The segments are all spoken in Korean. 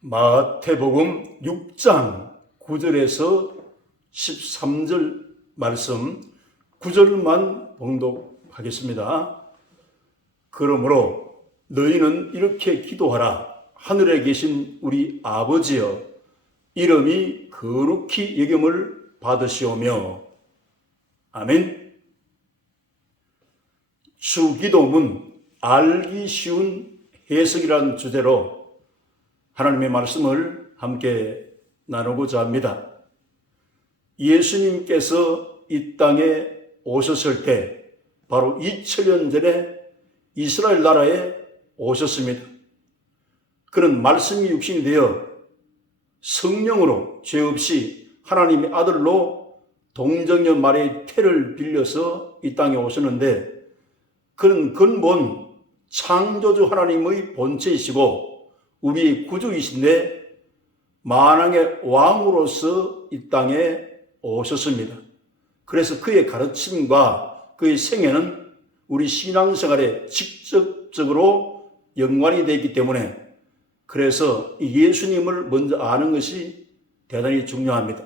마태복음 6장 9절에서 13절 말씀 9절만 봉독하겠습니다. 그러므로 너희는 이렇게 기도하라. 하늘에 계신 우리 아버지여, 이름이 거룩히 여김을 받으시오며. 아멘. 주기도문 알기 쉬운 해석이라는 주제로 하나님의 말씀을 함께 나누고자 합니다. 예수님께서 이 땅에 오셨을 때 바로 2000년 전에 이스라엘 나라에 오셨습니다. 그는 말씀이 육신이 되어 성령으로 죄 없이 하나님의 아들로 동정녀 마리아의 태를 빌려서 이 땅에 오셨는데, 그는 근본 창조주 하나님의 본체이시고 우리의 구주이신데 만왕의 왕으로서 이 땅에 오셨습니다. 그래서 그의 가르침과 그의 생애는 우리 신앙생활에 직접적으로 연관이 되어 있기 때문에, 그래서 예수님을 먼저 아는 것이 대단히 중요합니다.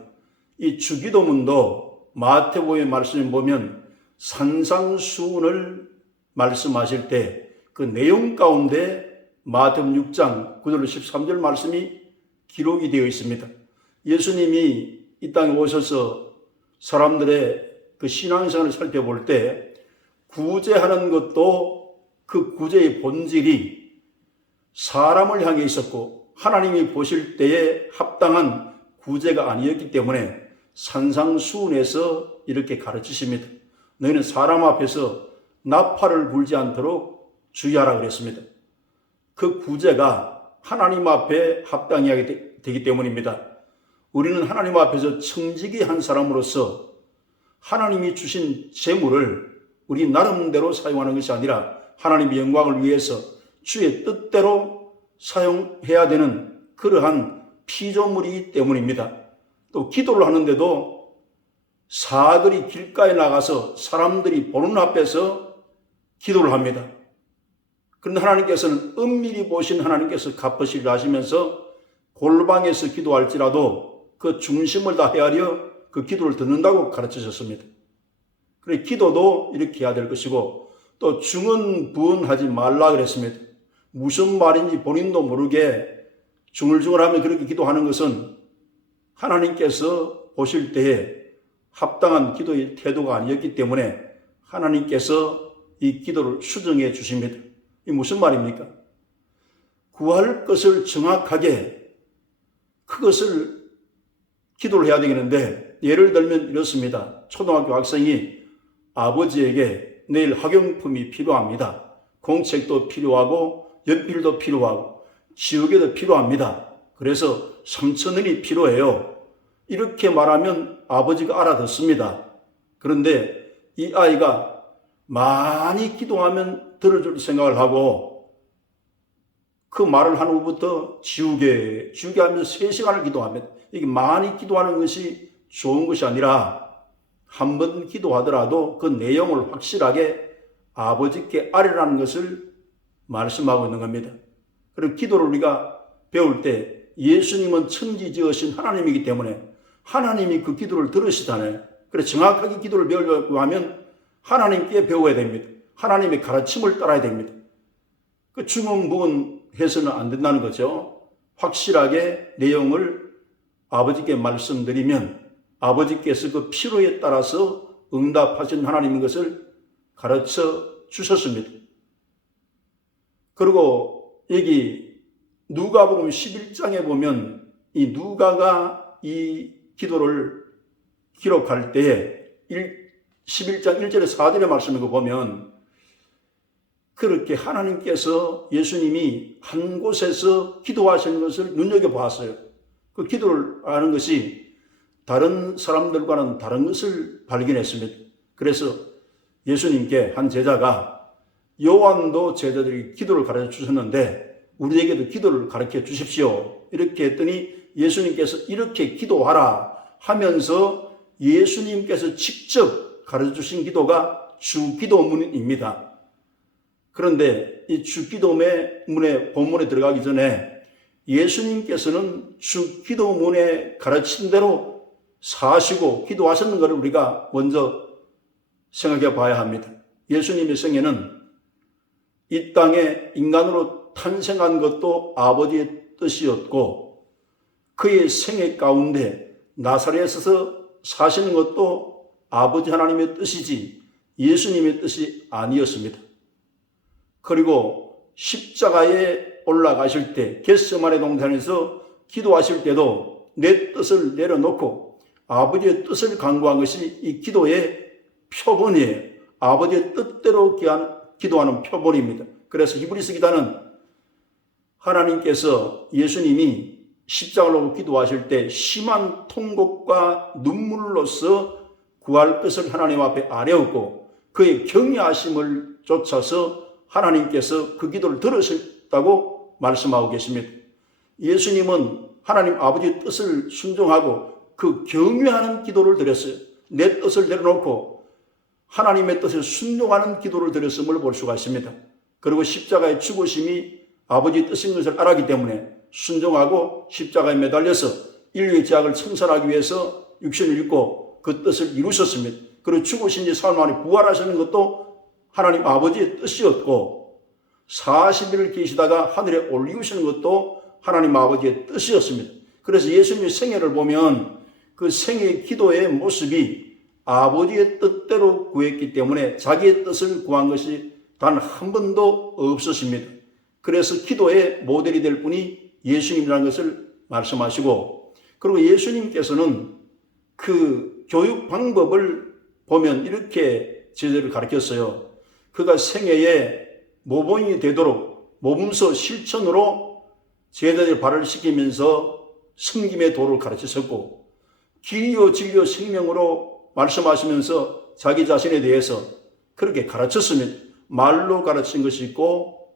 이 주기도문도 마태복음의 말씀을 보면 산상수훈을 말씀하실 때 그 내용 가운데 마태복음 6장 9절 13절 말씀이 기록이 되어 있습니다. 예수님이 이 땅에 오셔서 사람들의 그 신앙생활을 살펴볼 때 구제하는 것도 그 구제의 본질이 사람을 향해 있었고 하나님이 보실 때에 합당한 구제가 아니었기 때문에 산상수훈에서 이렇게 가르치십니다. 너희는 사람 앞에서 나팔을 불지 않도록 주의하라 그랬습니다. 그 구제가 하나님 앞에 합당해야 되기 때문입니다. 우리는 하나님 앞에서 청지기 한 사람으로서 하나님이 주신 재물을 우리 나름대로 사용하는 것이 아니라 하나님의 영광을 위해서 주의 뜻대로 사용해야 되는 그러한 피조물이기 때문입니다. 또 기도를 하는데도 사들이 길가에 나가서 사람들이 보는 앞에서 기도를 합니다. 그런데 하나님께서는 은밀히 보신 하나님께서 갚으시려 하시면서 골방에서 기도할지라도 그 중심을 다 헤아려 그 기도를 듣는다고 가르치셨습니다. 그래, 기도도 이렇게 해야 될 것이고, 또 중언부언하지 말라 그랬습니다. 무슨 말인지 본인도 모르게 중얼중얼하며 그렇게 기도하는 것은 하나님께서 보실 때에 합당한 기도의 태도가 아니었기 때문에 하나님께서 이 기도를 수정해 주십니다. 이 무슨 말입니까? 구할 것을 정확하게 그것을 기도를 해야 되겠는데, 예를 들면 이렇습니다. 초등학교 학생이 아버지에게 내일 학용품이 필요합니다. 공책도 필요하고 연필도 필요하고 지우개도 필요합니다. 그래서 3,000원이 필요해요. 이렇게 말하면 아버지가 알아듣습니다. 그런데 이 아이가 많이 기도하면 들어줄 생각을 하고 그 말을 한 후부터 지우개 하면서 3시간을 기도하면, 이게 많이 기도하는 것이 좋은 것이 아니라 한 번 기도하더라도 그 내용을 확실하게 아버지께 아뢰라는 것을 말씀하고 있는 겁니다. 그리고 기도를 우리가 배울 때 예수님은 천지지으신 하나님이기 때문에 하나님이 그 기도를 들으시잖아요. 그래서 정확하게 기도를 배우려고 하면 하나님께 배워야 됩니다. 하나님의 가르침을 따라야 됩니다. 그 중언부언해서는 안 된다는 거죠. 확실하게 내용을 아버지께 말씀드리면 아버지께서 그 필요에 따라서 응답하신 하나님인 것을 가르쳐 주셨습니다. 그리고 여기 누가복음 11장에 보면 이 누가가 이 기도를 기록할 때에 11장 1절에 4절의 말씀을 보면 그렇게 하나님께서 예수님이 한 곳에서 기도하시는 것을 눈여겨보았어요. 그 기도를 하는 것이 다른 사람들과는 다른 것을 발견했습니다. 그래서 예수님께 한 제자가 요한도 제자들이 기도를 가르쳐 주셨는데 우리에게도 기도를 가르쳐 주십시오. 이렇게 했더니 예수님께서 이렇게 기도하라 하면서 예수님께서 직접 가르쳐 주신 기도가 주기도문입니다. 그런데 이 주기도문의 본문에 들어가기 전에 예수님께서는 주 기도문에 가르친 대로 사시고 기도하셨는 것을 우리가 먼저 생각해 봐야 합니다. 예수님의 생애는 이 땅에 인간으로 탄생한 것도 아버지의 뜻이었고, 그의 생애 가운데 나사렛에서 사시는 것도 아버지 하나님의 뜻이지 예수님의 뜻이 아니었습니다. 그리고 십자가에 올라가실 때, 겟세마네 동산에서 기도하실 때도 내 뜻을 내려놓고 아버지의 뜻을 간구한 것이 이 기도의 표본이에요. 아버지의 뜻대로 기도하는 표본입니다. 그래서 히브리서 기자는 하나님께서 예수님이 십자가를 놓고 기도하실 때 심한 통곡과 눈물로서 구할 것을 하나님 앞에 아뢰었고, 그의 경외하심을 쫓아서 하나님께서 그 기도를 들으셨다고 말씀하고 계십니다. 예수님은 하나님 아버지의 뜻을 순종하고 그 경외하는 기도를 드렸어요. 내 뜻을 내려놓고 하나님의 뜻에 순종하는 기도를 드렸음을 볼 수가 있습니다. 그리고 십자가의 죽으심이 아버지의 뜻인 것을 알았기 때문에 순종하고 십자가에 매달려서 인류의 죄악을 청산하기 위해서 육신을 입고 그 뜻을 이루셨습니다. 그리고 죽으신 지 사흘 만에 부활하시는 것도 하나님 아버지의 뜻이었고, 40일을 계시다가 하늘에 올리우시는 것도 하나님 아버지의 뜻이었습니다. 그래서 예수님의 생애를 보면 그 생애 기도의 모습이 아버지의 뜻대로 구했기 때문에 자기의 뜻을 구한 것이 단 한 번도 없었습니다. 그래서 기도의 모델이 될 분이 예수님이라는 것을 말씀하시고, 그리고 예수님께서는 그 교육 방법을 보면 이렇게 제자를 가르쳤어요. 그가 생애에 모범이 되도록 모범서 실천으로 제자들의 발을 씻기면서 섬김의 도를 가르치셨고, 길이요 진리요 생명으로 말씀하시면서 자기 자신에 대해서 그렇게 가르쳤습니다. 말로 가르친 것이 있고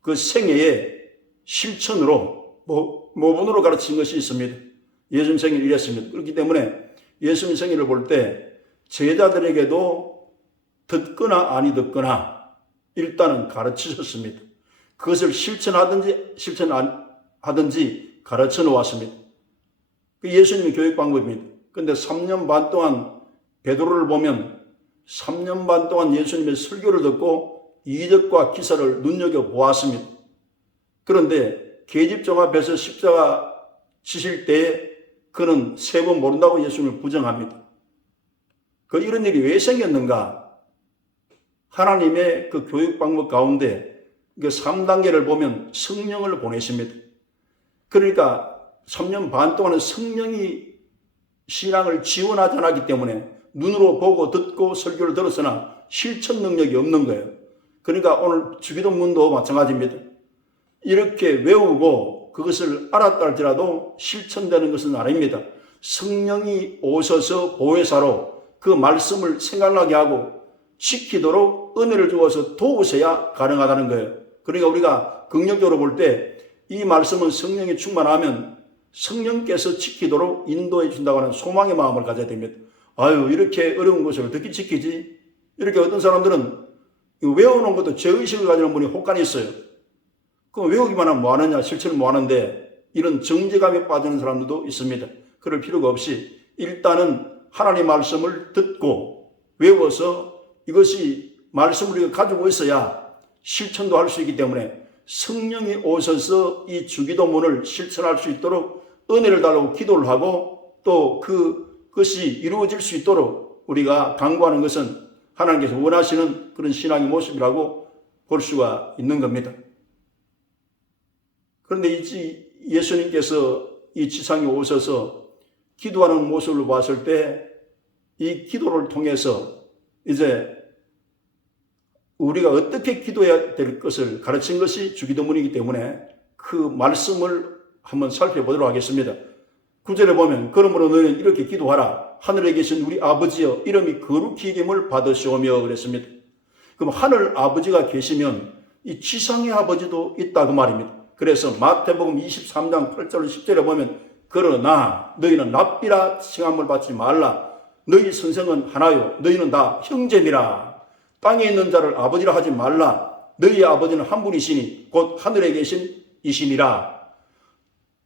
그 생애에 실천으로 모범으로 가르친 것이 있습니다. 예수님 생애를 이랬습니다. 그렇기 때문에 예수님 생애를 볼 때 제자들에게도 듣거나 아니 듣거나 일단은 가르치셨습니다. 그것을 실천하든지 실천 안 하든지 가르쳐 놓았습니다. 그 예수님의 교육 방법입니다. 그런데 3년 반 동안 베드로를 보면 3년 반 동안 예수님의 설교를 듣고 이적과 기사를 눈여겨보았습니다. 그런데 계집종 앞에서 십자가 지실 때에 그는 3번 모른다고 예수님을 부정합니다. 이런 일이 왜 생겼는가? 하나님의 그 교육 방법 가운데 3단계를 보면 성령을 보내십니다. 그러니까 3년 반 동안은 성령이 신앙을 지원하지 않았기 때문에 눈으로 보고 듣고 설교를 들었으나 실천 능력이 없는 거예요. 그러니까 오늘 주기도문도 마찬가지입니다. 이렇게 외우고 그것을 알았다 할지라도 실천되는 것은 아닙니다. 성령이 오셔서 보혜사로 그 말씀을 생각나게 하고 지키도록 은혜를 주어서 도우셔야 가능하다는 거예요. 그러니까 우리가 긍정적으로 볼 때 이 말씀은 성령이 충만하면 성령께서 지키도록 인도해 준다고 하는 소망의 마음을 가져야 됩니다. 아유, 이렇게 어려운 것을 어떻게 지키지? 이렇게 어떤 사람들은 외우는 것도 죄의식을 가지는 분이 혹간이 있어요. 그럼 외우기만 하면 뭐하느냐, 실천을 뭐하는데, 이런 정죄감에 빠지는 사람들도 있습니다. 그럴 필요가 없이 일단은 하나님의 말씀을 듣고 외워서 이것이 말씀을 우리가 가지고 있어야 실천도 할 수 있기 때문에 성령이 오셔서 이 주기도문을 실천할 수 있도록 은혜를 달라고 기도를 하고 또 그것이 이루어질 수 있도록 우리가 강구하는 것은 하나님께서 원하시는 그런 신앙의 모습이라고 볼 수가 있는 겁니다. 그런데 예수님께서 이 지상에 오셔서 기도하는 모습을 봤을 때 이 기도를 통해서 이제 우리가 어떻게 기도해야 될 것을 가르친 것이 주기도문이기 때문에 그 말씀을 한번 살펴보도록 하겠습니다. 9절에 보면 그러므로 너희는 이렇게 기도하라. 하늘에 계신 우리 아버지여 이름이 거룩히 여김을 받으시오며 그랬습니다. 그럼 하늘 아버지가 계시면 이 지상의 아버지도 있다 그 말입니다. 그래서 마태복음 23장 8절 10절에 보면 그러나 너희는 납비라 칭함을 받지 말라. 너희 선생은 하나요 너희는 다 형제니라. 땅에 있는 자를 아버지라 하지 말라. 너희 아버지는 한 분이시니 곧 하늘에 계신 이시니라.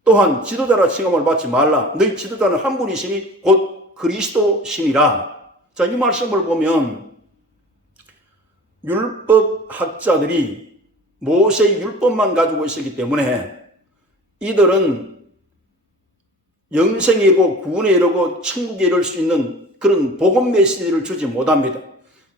또한 지도자라 칭함을 받지 말라. 너희 지도자는 한 분이시니 곧 그리스도시니라. 자, 이 말씀을 보면 율법 학자들이 모세의 율법만 가지고 있었기 때문에 이들은 영생에 이르고 구원에 이르고 천국에 이를 수 있는 그런 복음 메시지를 주지 못합니다.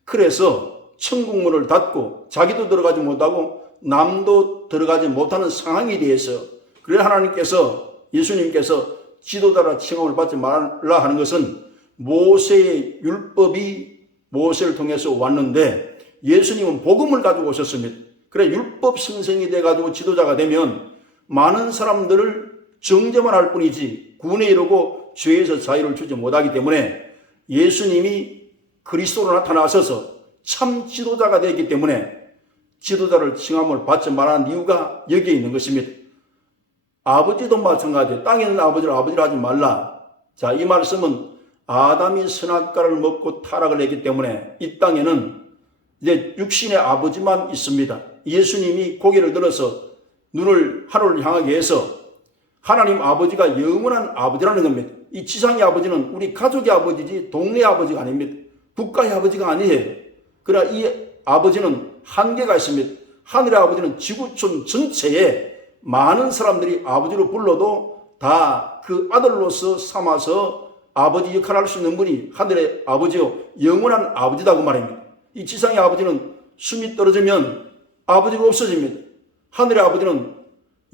그래서 천국문을 닫고 자기도 들어가지 못하고 남도 들어가지 못하는 상황에 대해서, 그래 하나님께서, 예수님께서 지도자라 칭함을 받지 말라 하는 것은 모세의 율법이 모세를 통해서 왔는데 예수님은 복음을 가지고 오셨습니다. 그래 율법 선생이 돼가지고 지도자가 되면 많은 사람들을 정죄만 할 뿐이지 구원에 이르고 죄에서 자유를 주지 못하기 때문에 예수님이 그리스도로 나타나셔서 참 지도자가 되기 때문에 지도자를 칭함을 받지 말라는 이유가 여기에 있는 것입니다. 아버지도 마찬가지예요. 땅에 있는 아버지를 아버지로 하지 말라. 자, 이 말씀은 아담이 선악과를 먹고 타락을 했기 때문에 이 땅에는 이제 육신의 아버지만 있습니다. 예수님이 고개를 들어서 눈을 하늘을 향하게 해서 하나님 아버지가 영원한 아버지라는 겁니다. 이 지상의 아버지는 우리 가족의 아버지지 동네 아버지가 아닙니다. 국가의 아버지가 아니에요. 그러나 이 아버지는 한계가 있습니다. 하늘의 아버지는 지구촌 전체에 많은 사람들이 아버지로 불러도 다 그 아들로서 삼아서 아버지 역할을 할 수 있는 분이 하늘의 아버지요 영원한 아버지다고 말입니다. 이 지상의 아버지는 숨이 떨어지면 아버지가 없어집니다. 하늘의 아버지는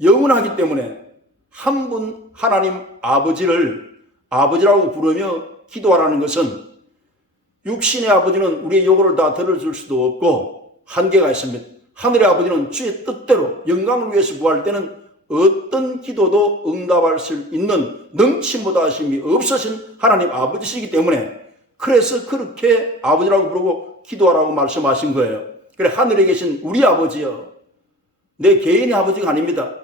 영원하기 때문에 한 분 하나님 아버지를 아버지라고 부르며 기도하라는 것은 육신의 아버지는 우리의 요구를 다 들어줄 수도 없고 한계가 있습니다. 하늘의 아버지는 주의 뜻대로 영광을 위해서 구할 때는 어떤 기도도 응답할 수 있는 능치 못하심이 없으신 하나님 아버지시기 때문에 그래서 그렇게 아버지라고 부르고 기도하라고 말씀하신 거예요. 그래 하늘에 계신 우리 아버지요. 내 개인의 아버지가 아닙니다.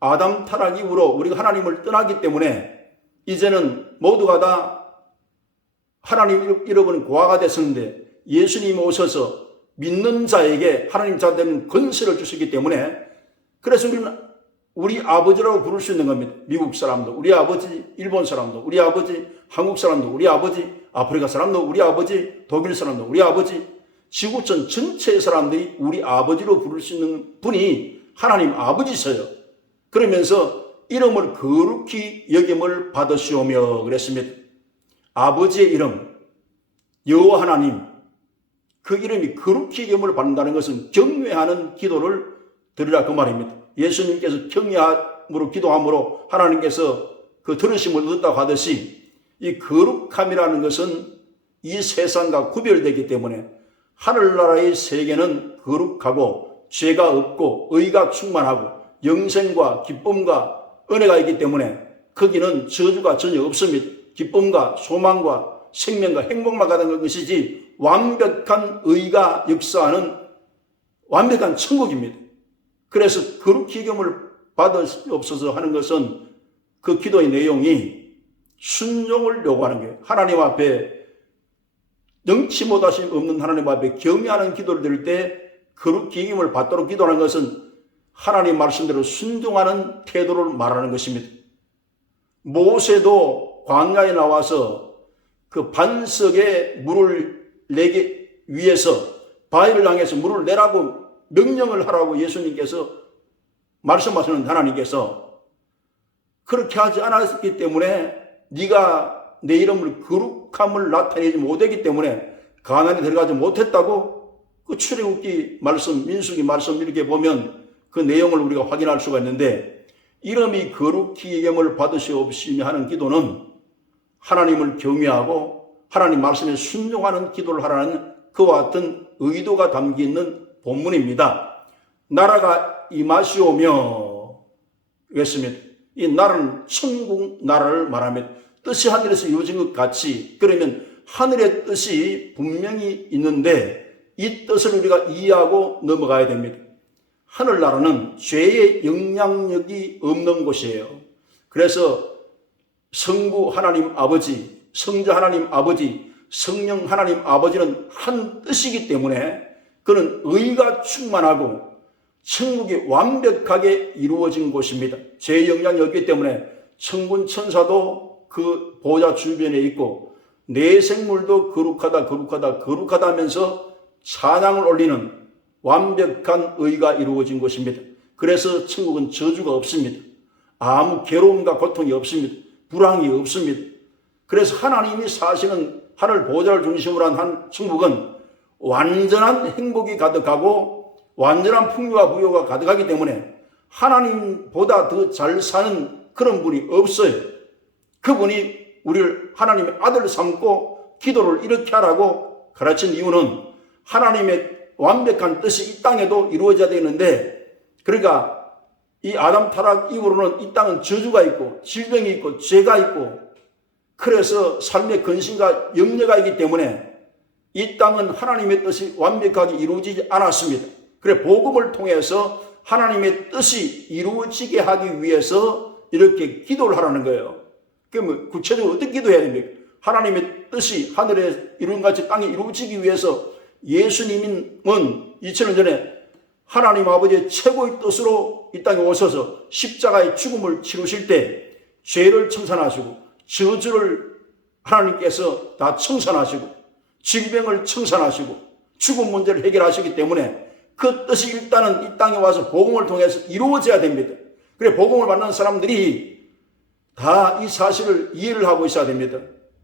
아담 타락 이후로 우리가 하나님을 떠나기 때문에 이제는 모두가 다 하나님 잃어버린 고아가 됐었는데 예수님이 오셔서 믿는 자에게 하나님 자 되는 권세를 주시기 때문에 그래서 우리는 우리 아버지라고 부를 수 있는 겁니다. 미국 사람도 우리 아버지, 일본 사람도 우리 아버지, 한국 사람도 우리 아버지, 아프리카 사람도 우리 아버지, 독일 사람도 우리 아버지, 지구촌 전체의 사람들이 우리 아버지로 부를 수 있는 분이 하나님 아버지셔요. 그러면서 이름을 거룩히 여김을 받으시오며 그랬습니다. 아버지의 이름, 여호와 하나님, 그 이름이 거룩히 여김을 받는다는 것은 경외하는 기도를 드리라 그 말입니다. 예수님께서 경외함으로 기도함으로 하나님께서 그 들으심을 얻었다고 하듯이 이 거룩함이라는 것은 이 세상과 구별되기 때문에 하늘나라의 세계는 거룩하고 죄가 없고 의가 충만하고 영생과 기쁨과 은혜가 있기 때문에 거기는 저주가 전혀 없습니다. 기쁨과 소망과 생명과 행복만 가는 것이지 완벽한 의가 역사하는 완벽한 천국입니다. 그래서 거룩히 여김을 받으시옵소서 하는 것은 그 기도의 내용이 순종을 요구하는 거예요. 하나님 앞에 능치 못하심 없는 하나님 앞에 경외하는 기도를 드릴 때 거룩히 여김을 받도록 기도하는 것은 하나님 말씀대로 순종하는 태도를 말하는 것입니다. 모세도 광야에 나와서 그 반석에 물을 내기 위해서 바위를 향해서 물을 내라고 명령을 하라고 예수님께서 말씀하시는 하나님께서 그렇게 하지 않았기 때문에 네가 내 이름을 거룩함을 나타내지 못했기 때문에 가나안에 들어가지 못했다고 그 출애굽기 말씀, 민수기 말씀 이렇게 보면 그 내용을 우리가 확인할 수가 있는데 이름이 거룩히 여김을 받으시옵시며 하는 기도는 하나님을 경외하고 하나님 말씀에 순종하는 기도를 하라는 그와 같은 의도가 담겨 있는 본문입니다. 나라가 임하시오며 그랬습니다. 이 나라는 천국 나라를 말합니다. 뜻이 하늘에서 이루어진 것 같이 그러면 하늘의 뜻이 분명히 있는데 이 뜻을 우리가 이해하고 넘어가야 됩니다. 하늘나라는 죄의 영향력이 없는 곳이에요. 그래서 성부 하나님 아버지, 성자 하나님 아버지, 성령 하나님 아버지는 한 뜻이기 때문에 그는 의가 충만하고 천국이 완벽하게 이루어진 곳입니다. 죄의 영향이 없기 때문에 천군 천사도 그 보좌 주변에 있고 내 생물도 거룩하다 하면서 찬양을 올리는 완벽한 의가 이루어진 곳입니다. 그래서 천국은 저주가 없습니다. 아무 괴로움과 고통이 없습니다. 불황이 없습니다. 그래서 하나님이 사시는 하늘 보좌를 중심으로 한 천국은 완전한 행복이 가득하고 완전한 풍요와 부요가 가득하기 때문에 하나님보다 더 잘 사는 그런 분이 없어요. 그분이 우리를 하나님의 아들 삼고 기도를 이렇게 하라고 가르친 이유는 하나님의 완벽한 뜻이 이 땅에도 이루어져야 되는데, 그러니까 이 아담 타락 이후로는 이 땅은 저주가 있고 질병이 있고 죄가 있고 그래서 삶의 근심과 염려가 있기 때문에 이 땅은 하나님의 뜻이 완벽하게 이루어지지 않았습니다. 그래 복음을 통해서 하나님의 뜻이 이루어지게 하기 위해서 이렇게 기도를 하라는 거예요. 그러면 구체적으로 어떻게 기도해야 됩니까? 하나님의 뜻이 하늘에 이룬 같이 땅에 이루어지기 위해서 예수님은 2000년 전에 하나님 아버지의 최고의 뜻으로 이 땅에 오셔서 십자가의 죽음을 치르실 때 죄를 청산하시고 저주를 하나님께서 다 청산하시고 질병을 청산하시고 죽음 문제를 해결하시기 때문에 그 뜻이 일단은 이 땅에 와서 복음을 통해서 이루어져야 됩니다. 그래 복음을 받는 사람들이 다 이 사실을 이해를 하고 있어야 됩니다.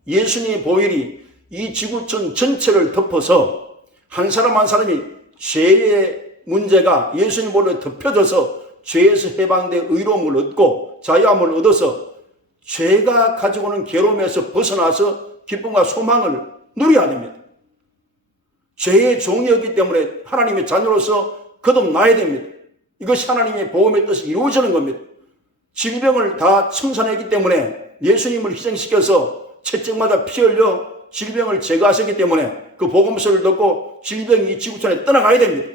예수님의 보혈이 이 지구촌 전체를 덮어서 한 사람 한 사람이 죄의 문제가 예수님 보혈에 덮여져서 죄에서 해방돼 의로움을 얻고 자유함을 얻어서 죄가 가지고 오는 괴로움에서 벗어나서 기쁨과 소망을 누려야 됩니다. 죄의 종이었기 때문에 하나님의 자녀로서 거듭나야 됩니다. 이것이 하나님의 복음의 뜻이 이루어지는 겁니다. 질병을 다 청산했기 때문에 예수님을 희생시켜서 채찍마다 피 흘려 질병을 제거하셨기 때문에 그 복음서를 듣고 질병이 이 지구촌에 떠나가야 됩니다.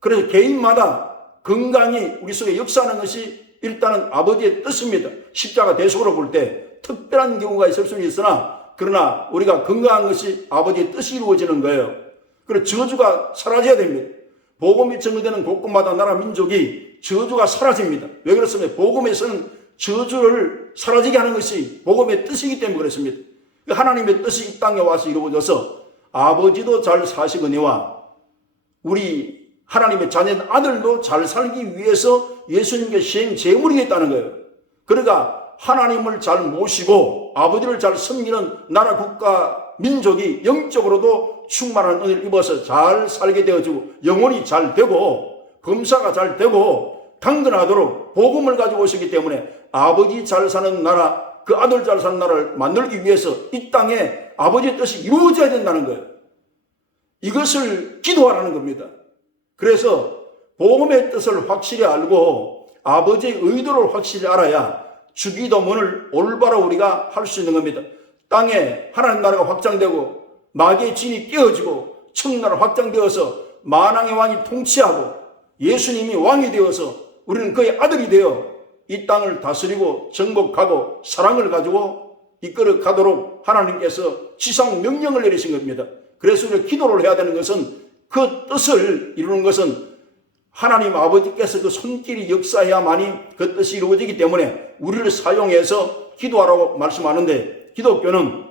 그래서 개인마다 건강이 우리 속에 역사하는 것이 일단은 아버지의 뜻입니다. 십자가 대속으로 볼 때 특별한 경우가 있을 수는 있으나 그러나 우리가 건강한 것이 아버지의 뜻이 이루어지는 거예요. 그래서 저주가 사라져야 됩니다. 복음이 전개되는 곳곳마다 나라 민족이 저주가 사라집니다. 왜 그렇습니까? 복음에서는 저주를 사라지게 하는 것이 복음의 뜻이기 때문에 그렇습니다. 하나님의 뜻이 이 땅에 와서 이루어져서 아버지도 잘 사시거니와 우리 하나님의 자녀된 아들도 잘 살기 위해서 예수님께 시행 제물이 있다는 거예요. 그러니까 하나님을 잘 모시고 아버지를 잘 섬기는 나라 국가 민족이 영적으로도 충만한 은혜를 입어서 잘 살게 되어지고 영혼이 잘 되고 범사가 잘 되고 강건하도록 복음을 가지고 오셨기 때문에 아버지 잘 사는 나라, 그 아들 잘 사는 나라를 만들기 위해서 이 땅에 아버지의 뜻이 이루어져야 된다는 거예요. 이것을 기도하라는 겁니다. 그래서 복음의 뜻을 확실히 알고 아버지의 의도를 확실히 알아야 주기도문을 올바로 우리가 할 수 있는 겁니다. 땅에 하나님 나라가 확장되고 마귀의 진이 깨어지고 천나라 확장되어서 만왕의 왕이 통치하고 예수님이 왕이 되어서 우리는 그의 아들이 되어 이 땅을 다스리고 정복하고 사랑을 가지고 이끌어 가도록 하나님께서 지상 명령을 내리신 겁니다. 그래서 우리가 기도를 해야 되는 것은 그 뜻을 이루는 것은 하나님 아버지께서 그 손길이 역사해야만이 그 뜻이 이루어지기 때문에 우리를 사용해서 기도하라고 말씀하는데 기독교는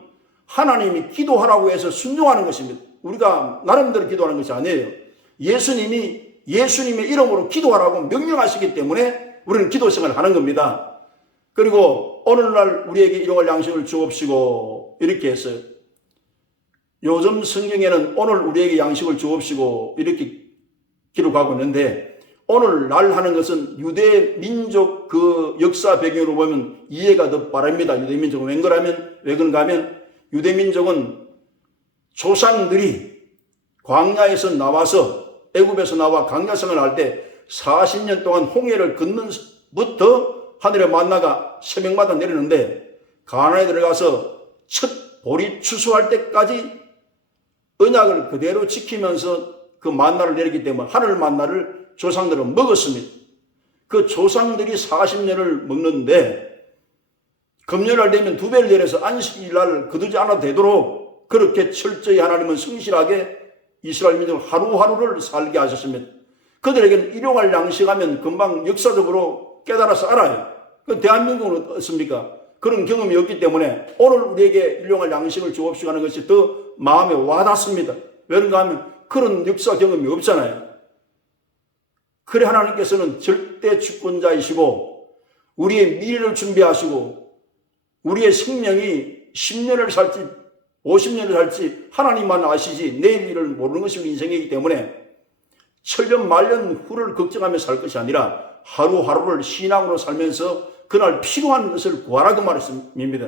하나님이 기도하라고 해서 순종하는 것입니다. 우리가 나름대로 기도하는 것이 아니에요. 예수님이 예수님의 이름으로 기도하라고 명령하시기 때문에 우리는 기도 생활을 하는 겁니다. 그리고 오늘날 우리에게 일용할 양식을 주옵시고 이렇게 했어요. 요즘 성경에는 오늘 우리에게 양식을 주옵시고 이렇게 기록하고 있는데 오늘날 하는 것은 유대 민족 그 역사 배경으로 보면 이해가 더 빠릅니다. 유대 민족은 왜 그런가 하면 유대 민족은 조상들이 광야에서 나와서 애굽에서 나와 광야 생활을 할 때 40년 동안 홍해를 건너부터 하늘의 만나가 새벽마다 내리는데 가나안에 들어가서 첫 보리 추수할 때까지 언약을 그대로 지키면서 그 만나를 내리기 때문에 하늘 만나를 조상들은 먹었습니다. 그 조상들이 40년을 먹는데 금요일날 되면 2배를 내려서 안식일날 거두지 않아도 되도록 그렇게 철저히 하나님은 성실하게 이스라엘 민족을 하루하루를 살게 하셨습니다. 그들에게는 일용할 양식하면 금방 역사적으로 깨달아서 알아요. 그 대한민국은 어떻습니까? 그런 경험이 없기 때문에 오늘 우리에게 일용할 양식을 주옵시고 하는 것이 더 마음에 와닿습니다. 왜 그런가 하면 그런 역사 경험이 없잖아요. 그래 하나님께서는 절대 주권자이시고 우리의 미래를 준비하시고 우리의 생명이 10년을 살지 50년을 살지 하나님만 아시지 내일 일을 모르는 것이 우리 인생이기 때문에 천년 만년 후를 걱정하며 살 것이 아니라 하루하루를 신앙으로 살면서 그날 필요한 것을 구하라 그 말씀입니다.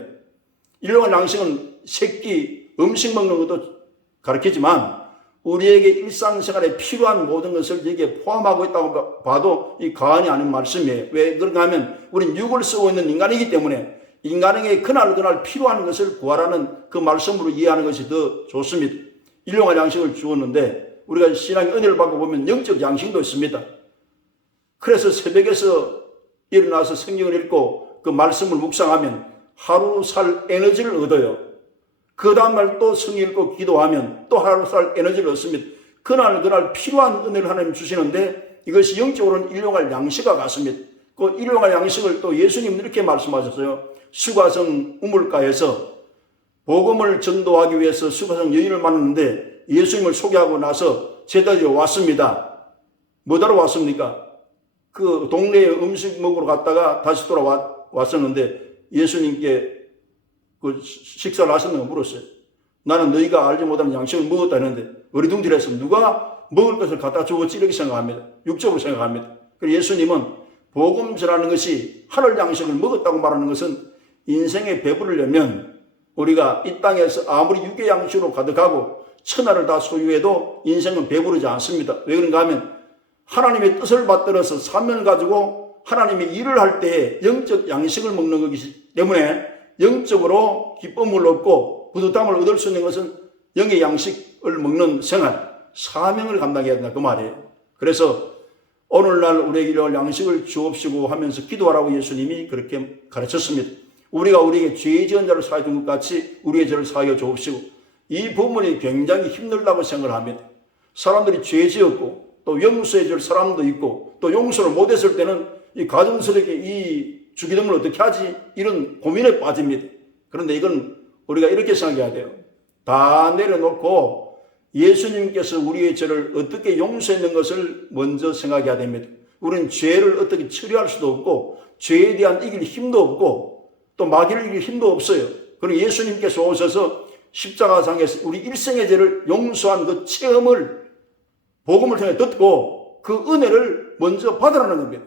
일용할 양식은 새끼 음식 먹는 것도 가르치지만 우리에게 일상생활에 필요한 모든 것을 여기에 포함하고 있다고 봐도 이 과언이 아닌 말씀이에요. 왜 그런가 하면 우리는 육을 쓰고 있는 인간이기 때문에 인간에게 그날 필요한 것을 구하라는 그 말씀으로 이해하는 것이 더 좋습니다. 일용할 양식을 주었는데 우리가 신앙의 은혜를 받고 보면 영적 양식도 있습니다. 그래서 새벽에서 일어나서 성경을 읽고 그 말씀을 묵상하면 하루 살 에너지를 얻어요. 그 다음날 또 성경 읽고 기도하면 또 하루 살 에너지를 얻습니다. 그날 필요한 은혜를 하나님 주시는데 이것이 영적으로는 일용할 양식과 같습니다. 그 일용할 양식을 또 예수님은 이렇게 말씀하셨어요. 수가성 우물가에서 복음을 전도하기 위해서 수가성 여인을 만났는데 예수님을 소개하고 나서 제자들이 왔습니다. 뭐하러 왔습니까? 그 동네에 음식 먹으러 갔다가 다시 돌아왔었는데 예수님께 그 식사를 하셨는가 물었어요. 나는 너희가 알지 못하는 양식을 먹었다 했는데 어리둥절해서 누가 먹을 것을 갖다 주었지 이렇게 생각합니다. 육적으로 생각합니다. 그래서 예수님은 복음 전하는 것이 하늘 양식을 먹었다고 말하는 것은 인생에 배부르려면 우리가 이 땅에서 아무리 육의 양식으로 가득하고 천하를 다 소유해도 인생은 배부르지 않습니다. 왜 그런가 하면 하나님의 뜻을 받들어서 사명을 가지고 하나님의 일을 할 때에 영적 양식을 먹는 것이기 때문에 영적으로 기쁨을 얻고 뿌듯함을 얻을 수 있는 것은 영의 양식을 먹는 생활, 사명을 감당해야 된다 그 말이에요. 그래서 오늘날 우리에게 일용할 양식을 주옵시고 하면서 기도하라고 예수님이 그렇게 가르쳤습니다. 우리가 우리에게 죄 지은 자를 사해 준 것 같이 우리의 죄를 사하여 주옵시고 이 부분이 굉장히 힘들다고 생각을 합니다. 사람들이 죄 지었고 또 용서해 줄 사람도 있고 또 용서를 못했을 때는 이 가정스럽게 이 주기도문을 어떻게 하지? 이런 고민에 빠집니다. 그런데 이건 우리가 이렇게 생각해야 돼요. 다 내려놓고 예수님께서 우리의 죄를 어떻게 용서했는 것을 먼저 생각해야 됩니다. 우리는 죄를 어떻게 처리할 수도 없고 죄에 대한 이길 힘도 없고 또 마귀를 이길 힘도 없어요. 그리고 예수님께서 오셔서 십자가상에서 우리 일생의 죄를 용서한 그 체험을 복음을 통해 듣고 그 은혜를 먼저 받으라는 겁니다.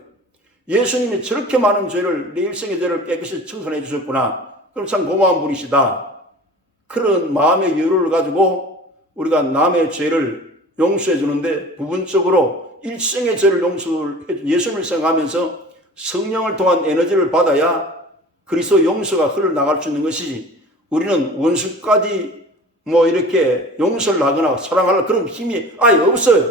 예수님이 저렇게 많은 죄를 내 일생의 죄를 깨끗이 청산해 주셨구나. 그럼 참 고마운 분이시다. 그런 마음의 여유를 가지고 우리가 남의 죄를 용서해 주는데 부분적으로 일생의 죄를 용서해 예수님을 생각하면서 성령을 통한 에너지를 받아야 그리스도 용서가 흘러나갈 수 있는 것이지 우리는 원수까지 이렇게 용서를 하거나 사랑하려 그런 힘이 아예 없어요.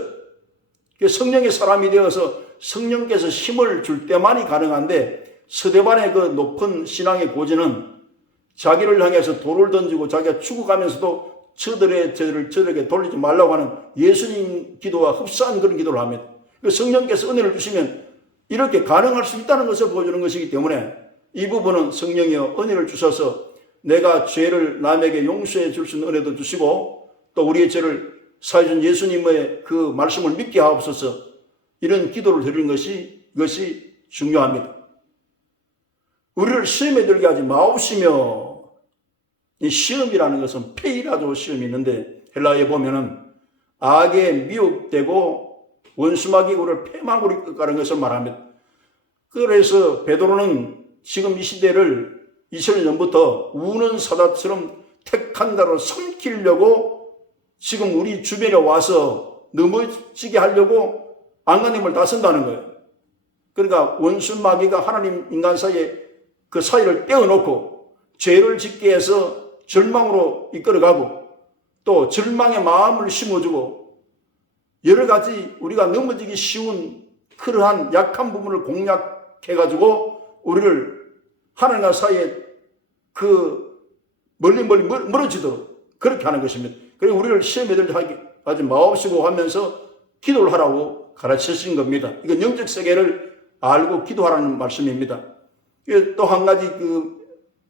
성령의 사람이 되어서 성령께서 힘을 줄 때만이 가능한데 스데반의 그 높은 신앙의 고지는 자기를 향해서 돌을 던지고 자기가 죽어가면서도 저들의 죄를 저들에게 돌리지 말라고 하는 예수님 기도와 흡사한 그런 기도를 합니다. 성령께서 은혜를 주시면 이렇게 가능할 수 있다는 것을 보여주는 것이기 때문에 이 부분은 성령이여 은혜를 주셔서 내가 죄를 남에게 용서해 줄 수 있는 은혜도 주시고 또 우리의 죄를 사해준 예수님의 그 말씀을 믿게 하옵소서 이런 기도를 드리는 이것이 중요합니다. 우리를 시험에 들게 하지 마옵시며 이 시험이라는 것은 페이라도 시험이 있는데 헬라어에 보면은 악에 미혹되고 원수마귀 우리를 패망으로 이끌어가는 것을 말합니다. 그래서 베드로는 지금 이 시대를 2000년 전부터 우는 사자처럼 택한 자로 삼키려고 지금 우리 주변에 와서 넘어지게 하려고 안간힘을 다 쓴다는 거예요. 그러니까 원수 마귀가 하나님 인간 사이에 그 사이를 떼어놓고 죄를 짓게 해서 절망으로 이끌어가고 또 절망의 마음을 심어주고 여러 가지 우리가 넘어지기 쉬운 그러한 약한 부분을 공략해가지고 우리를 하나님과 사이에 그 멀리 멀어지도록 그렇게 하는 것입니다. 그리고 우리를 시험에 들게 하지 마옵시고 하면서 기도를 하라고 가르치신 겁니다. 이건 영적 세계를 알고 기도하라는 말씀입니다. 또 한 가지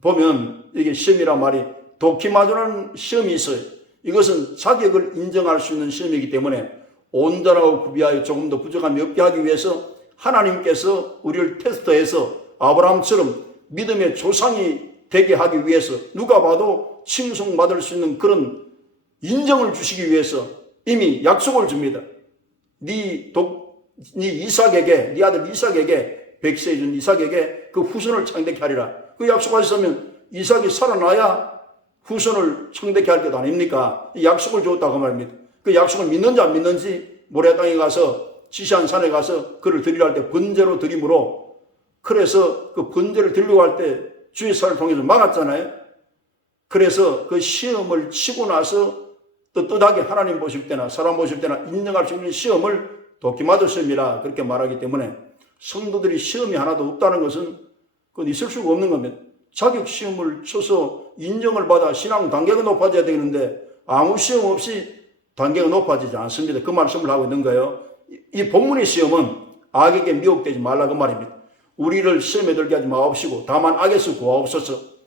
보면 이게 시험이란 말이 도키마조라는 시험이 있어요. 이것은 자격을 인정할 수 있는 시험이기 때문에 온전하고 구비하여 조금 더 부족함이 없게 하기 위해서 하나님께서 우리를 테스트해서 아브라함처럼 믿음의 조상이 되게 하기 위해서 누가 봐도 칭송받을 수 있는 그런 인정을 주시기 위해서 이미 약속을 줍니다. 네 이삭에게, 네 아들 이삭에게, 백세에 준 이삭에게 그 후손을 창대케 하리라. 그 약속하셨으면 이삭이 살아나야 후손을 창대케 할 것 아닙니까? 이 약속을 줬다고 말입니다. 그 약속을 믿는지 안 믿는지 모래 땅에 가서 지시한 산에 가서 그를 드리려 할 때 번제로 드림으로, 그래서 그 번제를 드리려고 할 때 주의사를 통해서 막았잖아요. 그래서 그 시험을 치고 나서 떳떳하게 하나님 보실 때나 사람 보실 때나 인정할 수 있는 시험을 도키마도 시험이라 그렇게 말하기 때문에 성도들이 시험이 하나도 없다는 것은 그건 있을 수가 없는 겁니다. 자격 시험을 쳐서 인정을 받아 신앙 단계가 높아져야 되는데 아무 시험 없이 단계가 높아지지 않습니다. 그 말씀을 하고 있는 거예요. 이 본문의 시험은 악에게 미혹되지 말라 그 말입니다. 우리를 시험에 들게 하지 마옵시고 다만 악에서 구하옵소서.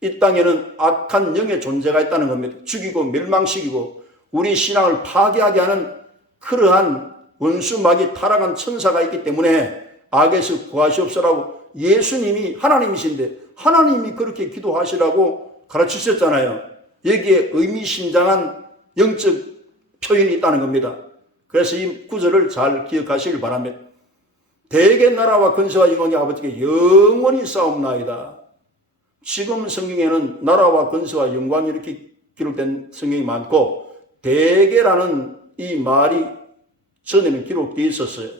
이 땅에는 악한 영의 존재가 있다는 겁니다. 죽이고 멸망시키고 우리 신앙을 파괴하게 하는 그러한 원수막이 타락한 천사가 있기 때문에 악에서 구하시옵소라고 예수님이 하나님이신데 하나님이 그렇게 기도하시라고 가르치셨잖아요. 여기에 의미심장한 영적 표현이 있다는 겁니다. 그래서 이 구절을 잘 기억하시길 바랍니다. 대개 나라와 근세와 영광의 아버지께 영원히 싸움나이다. 지금 성경에는 나라와 근세와 영광이 이렇게 기록된 성경이 많고 대개라는 이 말이 전에는 기록되어 있었어요.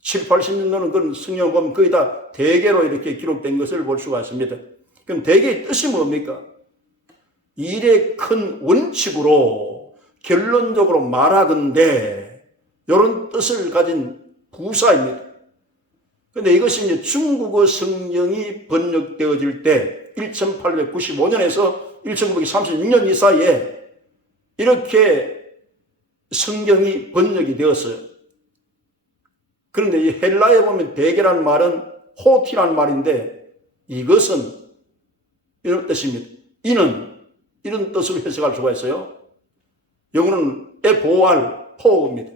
7, 80년도는 그런 성경을 보면 거의 다 대개로 이렇게 기록된 것을 볼 수가 있습니다. 그럼 대개의 뜻이 뭡니까? 일의 큰 원칙으로 결론적으로 말하건대 이런 뜻을 가진 부사입니다. 그런데 이것이 이제 중국어 성경이 번역되어질 때 1895년에서 1936년 이 사이에 이렇게 성경이 번역이 되었어요. 그런데 이 헬라에 보면 대개라는 말은 호티라는 말인데 이것은 이런 뜻입니다. 이는 이런 뜻으로 해석할 수가 있어요. 영어는 에보알 포입니다.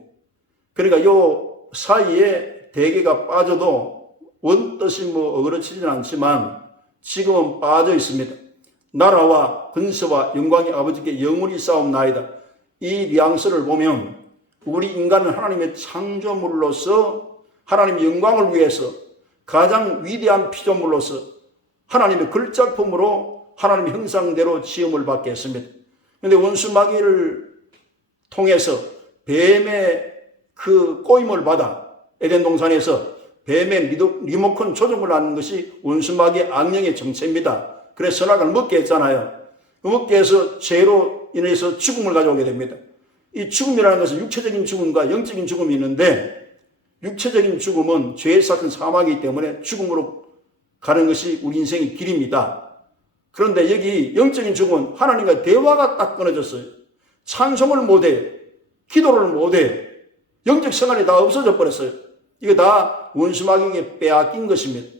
그러니까 요 사이에 대개가 빠져도 원뜻이 어그러지진 않지만 지금은 빠져 있습니다. 나라와 근세와 영광의 아버지께 영원히 싸움나이다. 이 뉘앙스를 보면 우리 인간은 하나님의 창조물로서 하나님의 영광을 위해서 가장 위대한 피조물로서 하나님의 글작품으로 하나님의 형상대로 지음을 받게 했습니다. 그런데 원수 마귀를 통해서 뱀의 그 꼬임을 받아 에덴 동산에서 뱀의 리모컨 조종을 하는 것이 원수 마귀의 악령의 정체입니다. 그래서 선악을 먹게 했잖아요. 먹게 해서 죄로 인해서 죽음을 가져오게 됩니다. 이 죽음이라는 것은 육체적인 죽음과 영적인 죽음이 있는데 육체적인 죽음은 죄의 삭은 사망이기 때문에 죽음으로 가는 것이 우리 인생의 길입니다. 그런데 여기 영적인 죽음은 하나님과 대화가 딱 끊어졌어요. 찬송을 못해요. 기도를 못해요. 영적 생활이 다 없어져 버렸어요. 이거 다 원수마귀에게 빼앗긴 것입니다.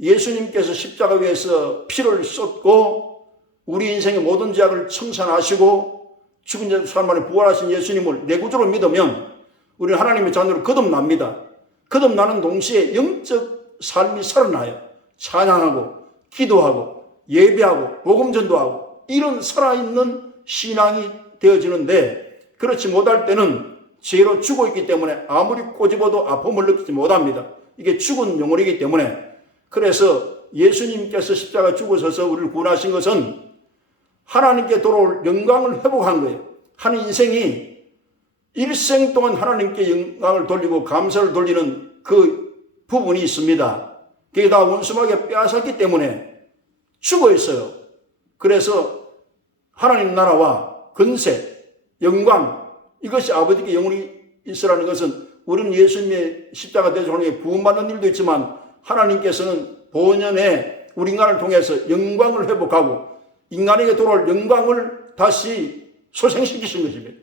예수님께서 십자가 위에서 피를 쏟고 우리 인생의 모든 죄악을 청산하시고 죽은 사람 만에 부활하신 예수님을 내 구주로 믿으면 우리는 하나님의 자녀로 거듭납니다. 거듭나는 동시에 영적 삶이 살아나요. 찬양하고 기도하고 예배하고 복음 전도하고 이런 살아있는 신앙이 되어지는데 그렇지 못할 때는 죄로 죽어있기 때문에 아무리 꼬집어도 아픔을 느끼지 못합니다. 이게 죽은 영혼이기 때문에 그래서 예수님께서 십자가 죽으셔서 우리를 구원하신 것은 하나님께 돌아올 영광을 회복한 거예요. 한 인생이 일생 동안 하나님께 영광을 돌리고 감사를 돌리는 그 부분이 있습니다. 그게 다 원수마귀가 빼앗았기 때문에 죽어 있어요. 그래서 하나님 나라와 근세, 영광 이것이 아버지께 영원히 있으라는 것은 우리는 예수님의 십자가 대속에 구원받는 일도 있지만 하나님께서는 본연의 우리 인간을 통해서 영광을 회복하고 인간에게 돌아올 영광을 다시 소생시키신 것입니다.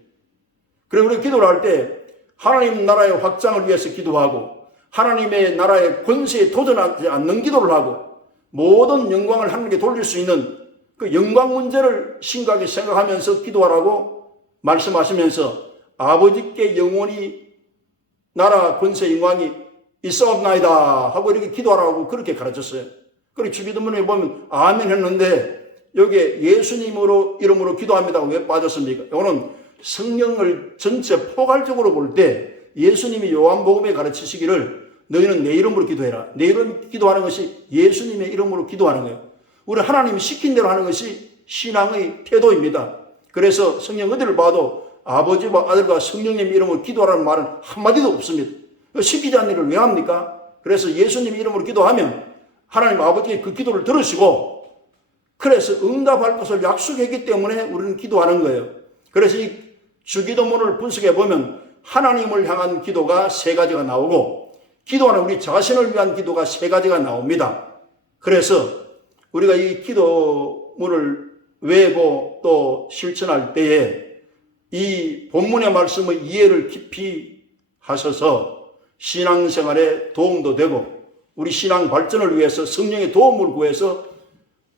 그래서 우리가 기도를 할 때 하나님 나라의 확장을 위해서 기도하고 하나님의 나라의 권세에 도전하지 않는 기도를 하고 모든 영광을 하나님께 돌릴 수 있는 그 영광 문제를 심각하게 생각하면서 기도하라고 말씀하시면서 아버지께 영원히 나라 권세 영광이 있사옵나이다 하고 이렇게 기도하라고 그렇게 가르쳤어요. 그리고 주기도문에 보면 아멘 했는데 여기에 예수님으로 이름으로 기도합니다. 왜 빠졌습니까? 이거는 성경을 전체 포괄적으로 볼 때 예수님이 요한복음에 가르치시기를 너희는 내 이름으로 기도해라. 내 이름 기도하는 것이 예수님의 이름으로 기도하는 거예요. 우리 하나님이 시킨 대로 하는 것이 신앙의 태도입니다. 그래서 성경 어디를 봐도 아버지와 아들과 성령님 이름으로 기도하라는 말은 한마디도 없습니다. 시키지 않는 일을 왜 합니까? 그래서 예수님 이름으로 기도하면 하나님 아버지의 그 기도를 들으시고 그래서 응답할 것을 약속했기 때문에 우리는 기도하는 거예요. 그래서 이 주기도문을 분석해 보면 하나님을 향한 기도가 세 가지가 나오고 기도하는 우리 자신을 위한 기도가 세 가지가 나옵니다. 그래서 우리가 이 기도문을 외우고 또 실천할 때에 이 본문의 말씀의 이해를 깊이 하셔서 신앙생활에 도움도 되고 우리 신앙 발전을 위해서 성령의 도움을 구해서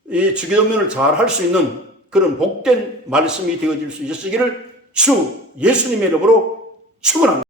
이 주기도문을 잘 할 수 있는 그런 복된 말씀이 되어질 수 있으시기를 주 예수님의 이름으로 축원합니다.